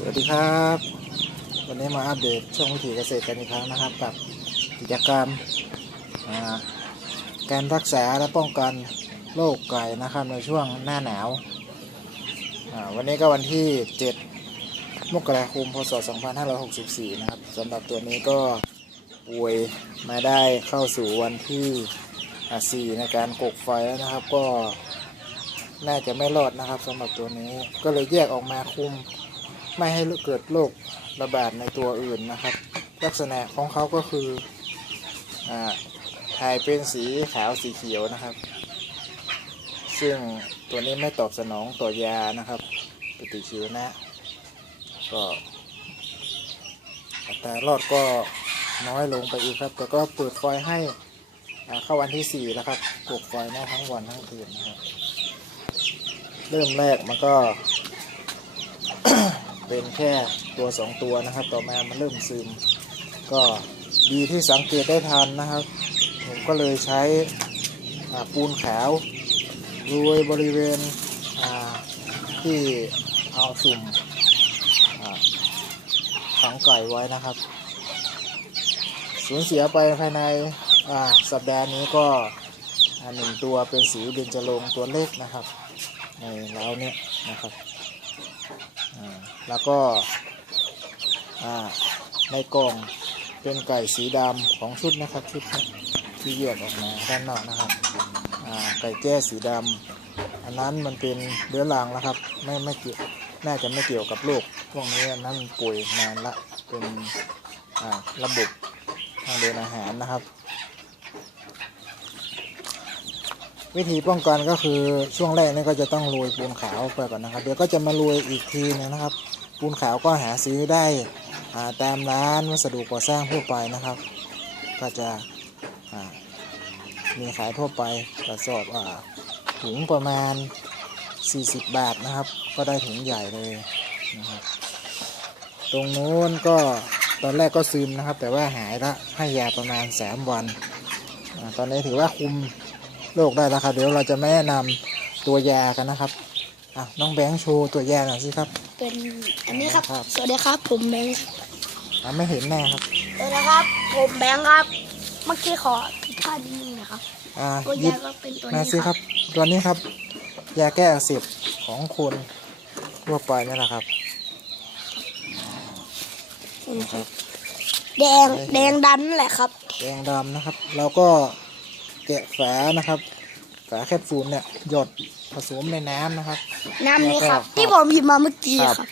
สวัสดีครับ วันนี้มาอัปเดตช่วงวิถีเกษตรกันอีกครั้งนะครับ กับกิจกรรมการรักษาและป้องกันโรคไก่นะครับในช่วงหน้าหนาว วันนี้ก็วันที่ 7 มกราคม พศ 2564 นะครับสำหรับตัวนี้ก็ป่วยมาได้เข้าสู่วันที่อ่า4ในการกกไฟแล้วนะครับก็น่าจะไม่รอดนะครับสำหรับตัวนี้ก็เลยแยกออกมาคุม ไม่ให้เกิดโรคระบาดในตัวอื่นนะครับ ลักษณะของเขาก็คืออ่าถ่ายเป็นสีขาวสีเขียวนะครับ ซึ่งตัวนี้ไม่ตอบสนองต่อยานะครับปฏิชีวนะ ก็อัตรารอดก็น้อยลงไปอีกครับ แต่ก็เปิดไฟให้เข้าวันที่ 4 แล้วครับปลุกไฟได้ทั้งวันทั้งคืนนะครับ เริ่มแรกมันก็ เป็นแค่ตัวสองตัวนะครับ ต่อมามันเริ่มซึม ก็ดีที่สังเกตได้ทันนะครับ ผมก็เลยใช้ปูนขาวโรยบริเวณที่เอาสุ่มฝังไก่ไว้นะครับ สูญเสียไปภายในสัปดาห์นี้ก็หนึ่งตัวเป็นสีเบญจรงตัวเล็กนะครับ ในเล้าเนี่ยนะครับ แล้วก็ในกล่องเป็นไก่สีดำของชุดนะครับชุดนี้ที่แยกออกมาด้านนอกนะครับไก่แจ้สีดำอันนั้นมันเป็นเรื้อรังแล้วครับไม่ไม่เกี่ยวน่าจะไม่เกี่ยวกับโรคพวกนี้อันนั้นป่วยนานละเป็นระบบทางเดินอาหารนะครับ วิธีป้องกันก็คือช่วงแรกนี่ก็จะต้องโรยปูนขาวไปก่อนนะครับ เดี๋ยวก็จะมาโรยอีกทีหนึงนะครับ ปูนขาวก็หาซื้อได้าตามร้านวัสดุก่อสร้างทั่วไปนะครับ ก็จะมีขายทั่วไปกระสอบอถุงประมาณ 40 บาทนะครับ ก็ได้ถุงใหญ่เลยนะครับตรงนู้นก็ตอนแรกก็ซึมนะครับ แต่ว่าหายละให้ยาประมาณ 3 วันอตอนนี้ถือว่าคุมโรคได้แล้วครับ เดี๋ยวเราจะแนะนำตัวยากันนะครับน้องแบงค์โชว์ตัวยาหน่อยสิครับ เป็นอันนี้ครับ ครับ สวัสดีครับ ผมแบงค์อะไม่เห็นแน่ครับ สวัสดีครับ ผมแบงค์ครับ เมื่อกี้ขอผิดพลาดนิดนึงนะครับอ่าตัวหยิยาบก็เป็นตัวมานี้สิคครัรับบตัวนี้ครับ ยาแก้อักเสบของคนทั่วไปนี่แหละครับครับ แดงแดงดำนั่นแหละครับ แดงดำนะครับเราก็แกะฝานะครับ ฝาแคปซูลเนี่ยหยด ผสมในน้ำนะครับ น้ำนี้ครับแล้วก็ที่ผมหยิบมาเมื่อกี้ครับครับ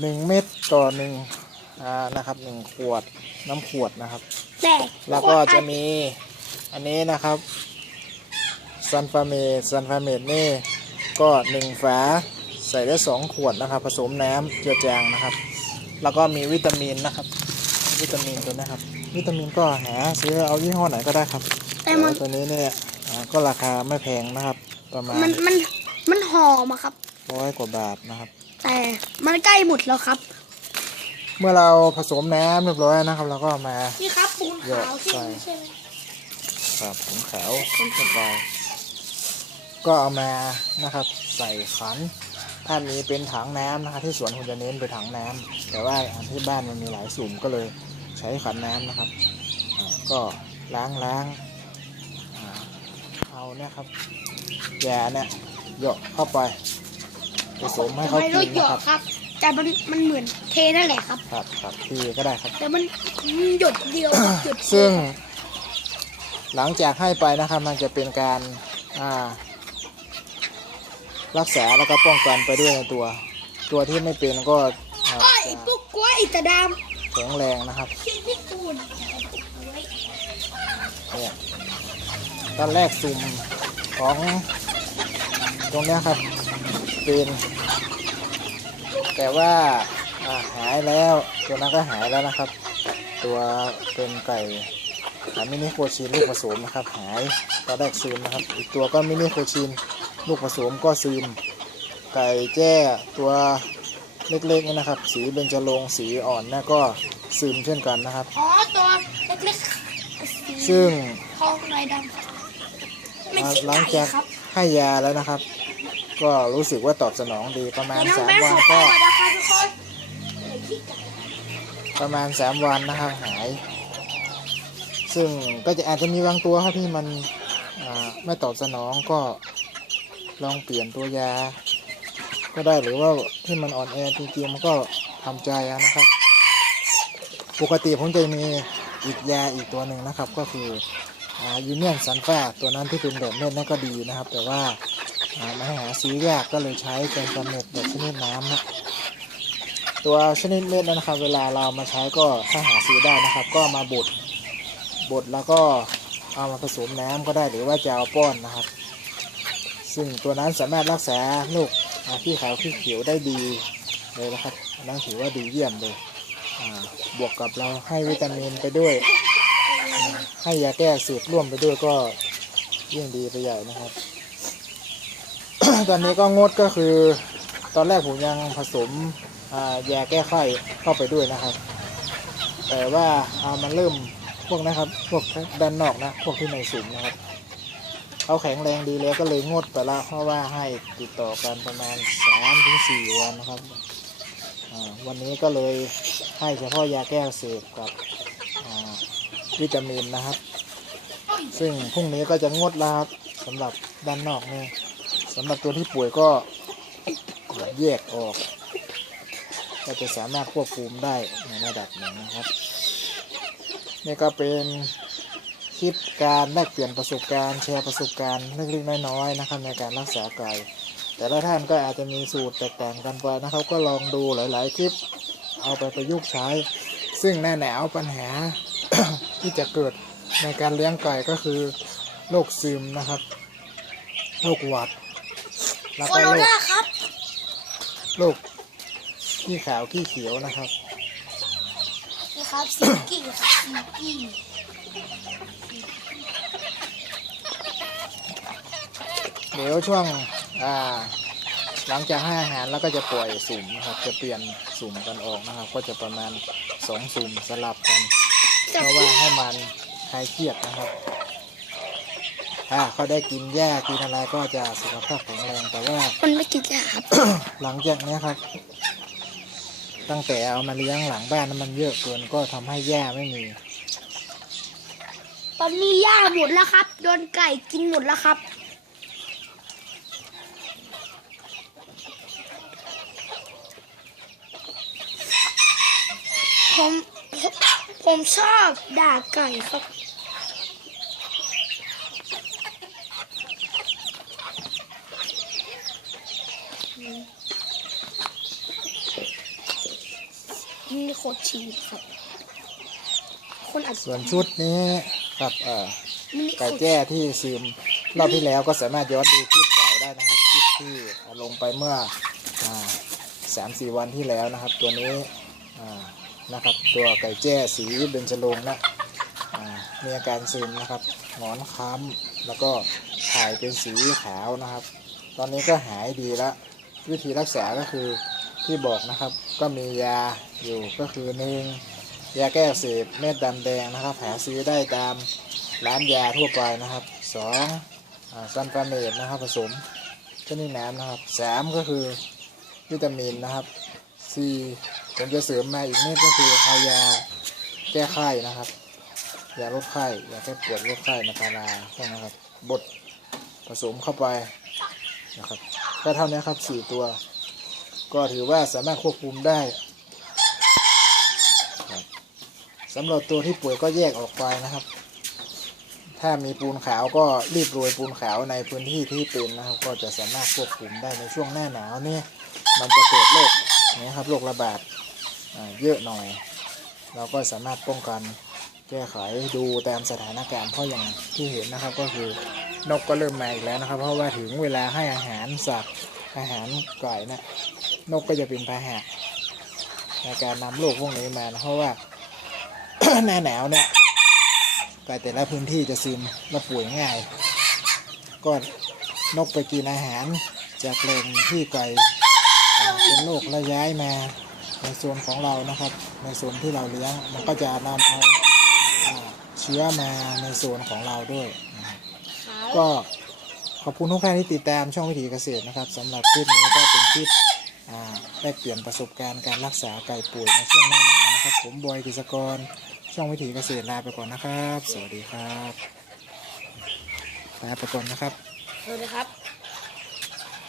หนึ่งเม็ดต่อหนึ่งอ่านะครับหนึ่งขวดน้ำขวดนะครับแต่แล้วก็จะมีอันนี้นะครับซันฟาเมดซันฟาเมดนี่ก็หนึ่งฝาใส่ได้สองขวดนะครับ ผสมน้ำเจือจางนะครับ แล้วก็มีวิตามินนะครับ วิตามินตัวนะครับ วิตามินก็หาซื้อเอายี่ห้อไหนก็ได้ครับแต่มันตัวนี้เนี่ยอ่าก็ราคาไม่แพงนะครับ ประมาณมันมันมันหอมอะครับร้อยกว่าบาทนะครับ แต่มันใกล้หมดแล้วครับ เมื่อเราผสมน้ำเรียบร้อยนะครับ เราก็เอามานี่ครับปูนขาวใส่ใช่ไหมใช่ไหมครับผงขาวเรียบร้อยก็เอามานะครับ ใส่ขันถ้ามีเป็นถังน้ำนะครับที่สวนคุณจะเน้นไปนถังน้ำแต่ว่าอันที่บ้านมันมีหลายสุ่มก็เลยใช้ขันน้ำนะครับอ่าก็ล้างล้างอ่าเอาเนี่ยครับยาเนี่ยเหยาะเข้าไปผสมให้เขาไม่กิรู้นหยนะอครักบครับ แต่มันมันเหมือนเทนั่นแหละครับ ครับครับทีก็ได้ครับ แต่มันมันหยดเดียวหยดเดียวซึ่ง หลังจากให้ไปนะครับมันจะเป็นการอ่ารักษาแล้วก็ป้องกันไปด้วยในตัว ตัวที่ไม่เป็นก็อ่าโอ้ยจะพวกกล้วยตะดามแข็งแรงนะครับ ที่ที่ปูนเนี่ย ตอนแรกสุ่มของตรงเนี้ยครับเป็นแต่ว่าอ่าหายแล้วตัวนั้นก็หายแล้วนะครับ ตัวเป็นไก่อ่ามินิโคชินลูกผสมนะครับ หายตอนแรกซึมนะครับ อีกตัวก็มินิโคชินลูกผสมก็ซึมไก่แจ้ตัวเล็กๆนี่นะครับ สีเบญจรงค์สีอ่อนเนี่ยก็ซึมเช่นกันนะครับอ๋อตัวเล็กๆสีซึ่งทองลายดำ ไม่ใช่หลังไก่จากครับให้ยาแล้วนะครับ ก็รู้สึกว่าตอบสนองดีประมาณเดี๋ยวน้องสามแบงค์วันขอไปก็ก่อนนะคะทุกคนประมาณสามวันนะครับหาย ซึ่งก็จะอาจจะมีบางตัวครับที่มันอ่าไม่ตอบสนองก็ลองเปลี่ยนตัวยา ก็ได้หรือว่าที่มันอ่อนแอจริงๆมันก็ทำใจอะนะครับ ปกติผมจะมีอีกยาอีกตัวหนึ่งนะครับ ก็คือ ยูเนียนซันฟ้าตัวนั้นที่เป็นแบบเม็ดนั่นก็ดีนะครับ แต่ว่ามาหาซื้อยากก็เลยใช้เป็นกำเนิดแบบชนิดน้ำนะตัวชนิดเม็ดนั้นนะครับ เวลาเรามาใช้ก็ถ้าหาซื้อได้นะครับ ก็มาบดบดแล้วก็เอามาผสมน้ำก็ได้หรือว่าจะเอาป้อนนะครับ ซึ่งตัวนั้นสามารถรักษาโรคอ่าขี้ขาวขี้เขียวได้ดีเลยนะครับนนั้นถือว่าดีเยี่ยมเลยบวกกับเราให้วิตามินไปด้วย ให้ยาแก้เสูบร่วมไปด้วยก็ยิ่งดีไปใหญ่นะครับ ตอนนี้ก็งดก็คือ ตอนแรกผมยังผสมยาแก้ไข้เข้าไปด้วยนะครับ แต่ว่าามันเริ่มพวกนะครับ พวกด้านนอกนะ พวกที่ในสุ่มนะครับเขาแข็งแรงดีแล้วก็เลยงดไปละเพราะว่าให้ติดต่อกันประมาณ3ถึง4วันนะครับ วันนี้ก็เลยให้เฉพาะยาแก้เสบกับ วิตามินนะครับ ซึ่งพรุ่งนี้ก็จะงดแล้วครับสำหรับด้านนอกนี่สำหรับตัวที่ป่วยก็แยกออก ก็จะสามารถควบคุมได้ในระดับหนึ่งนะครับ นี่ก็เป็นคลิปการแลกเปลี่ยนประสบการณ์แชร์ประสบการณ์เล็กๆน้อยๆนะครับในการรักษาไก่แต่ละท่านก็อาจจะมีสูตรแตกต่างกันไปนะครับ ก็ลองดูหลาย ๆ คลิปเอาไปประยุกต์ใช้ ซึ่งแน่แนวปัญหา ที่จะเกิดในการเลี้ยงไก่ก็คือโรคซึมนะครับโรคหวัด แล้วโคก็โรโรคนาครับโรคขี้ขาวขี้เขียวนะครับนี่ครับซิลกี้ครับซิลกี้เดี๋ยวช่วงอ่าหลังจากให้อาหารแล้วก็จะปล่อยสุ่มนะครับ จะเปลี่ยนสุ่มกันออกนะครับ ก็จะประมาณสองสุ่มสลับกัน เพราะว่าให้มันคลายเครียดนะครับถ้าเขาได้กินหญ้ากินอะไรก็จะสุขภาพแข็งแรงแต่ว่า มันไม่กินยาครับ หลังจากเนี้ยครับ ตั้งแต่เอามาเลี้ยงหลังบ้านนั้นมันเยอะเกินก็ทำให้หญ้าไม่มี ตอนนี้ย่าหมดแล้วครับ โดนไก่กินหมดแล้วครับ ผม ผมผมชอบด่าไก่ครับ นี่โคตรชีวิตครับ คนอาจจะส่วนชุดนี้ครับเอ่อมินิโคไก่ตรแจ้ที่ซิมรอบที่แล้วก็สามารถย้อนดูคลิปเก่าได้นะครับคลิปที่ลงไปเมื่อสามสี่วันที่แล้วนะครับ ตัวนี้อ่า นะครับ ตัวไก่แจ้สีเบญจรงนะมีอาการซึมนะครับหงอนค้ำแล้วก็ถ่ายเป็นสีขาวนะครับ ตอนนี้ก็หายดีแล้ววิธีรักษาก็คือที่บอกนะครับ ก็มียาอยู่ก็คือหนึ่งยาแก้เสพเม็ดดำแดงนะครับ หาซื้อได้ตามร้านยาทั่วไปนะครับสองซันฟาเมดนะครับผสมชนิดน้ำนะครับสามก็คือวิตามินนะครับ สี่ผมจะเสริมมาอีกนิดก็คือเอายาแก้ไข้นะครับยาลดไข้ยาแก้ปวดลดไข้มาตาราพวกนะครับบดผสมเข้าไปนะครับก็เท่านี้ครับสี่ตัว ก็ถือว่าสามารถควบคุมได้ครับสำหรับตัวที่ป่วยก็แยกออกไปนะครับ ถ้ามีปูนขาวก็รีบโรยปูนขาวในพื้นที่ที่เป็นนะครับ ก็จะสามารถควบคุมได้ในช่วงหน้าหนาวนี่มันจะเกิดโรคอย่าง นี้ครับโรคระบาดเยอะหน่อย เราก็สามารถป้องกันแก้ไขดูตามสถานการณ์เพราะอย่างที่เห็นนะครับก็คือนกก็เริ่มมาอีกแล้วนะครับ เพราะว่าถึงเวลาให้อาหารสัตว์อาหารไก่นะนกก็จะเป็นพาหะในการนำโรคพวกนี้มานะเพราะว่าหน้าหนาวเนี่ยไก่แต่ละพื้นที่จะซึมและป่วยง่าย ก็นกไปกินอาหารจากแหล่งที่ไก่ เป็นโรคและย้ายมาในโซนของเรานะครับ ในโซนที่เราเลี้ยงมันก็จะนำเอาอ่าเชื้อมาในโซนของเราด้วยนะครับก็ขอบคุณทุกท่านที่ติดตามช่องวิถีเกษตรนะครับสำหรับคลิปนี้ก็เป็นคลิปอ่าแลกเปลี่ยนประสบการณ์การรักษาไก่ป่วยในช่วงหน้าหนาวนะครับ ผมบอยกิจกร ช่องวิถีเกษตรลาไปก่อนนะครับ สวัสดีครับลาไปก่อนนะครับสวัสดีครับ